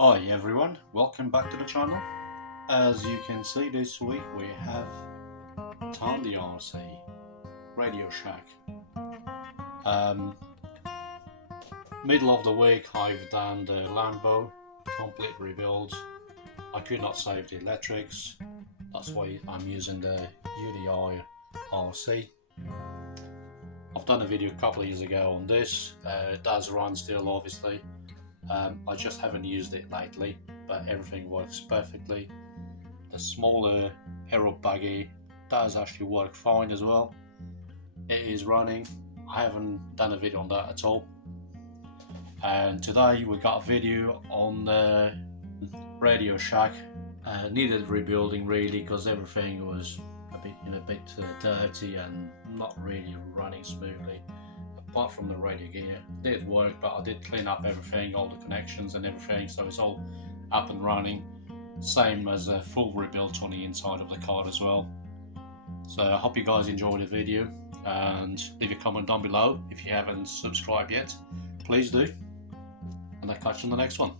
Hi everyone, welcome back to the channel. As you can see, this week we have Fonzie.rc Radio Shack. Middle of the week I've done the Lambo complete rebuild. I could not save the electrics, that's why I'm using the UDI RC. I've done a video a couple of years ago on this. It does run still, obviously. I just haven't used it lately, but everything works perfectly. The smaller aero buggy does actually work fine as well. It is running. I haven't done a video on that at all. And today we got a video on the Radio Shack. Needed rebuilding really, because everything was a bit dirty and not really running smoothly. Apart from the radio gear, it did work, but I did clean up everything, all the connections and everything, so it's all up and running. Same as a full rebuild on the inside of the car as well. So I hope you guys enjoyed the video, and leave a comment down below if you haven't subscribed yet. Please do, and I'll catch you on the next one.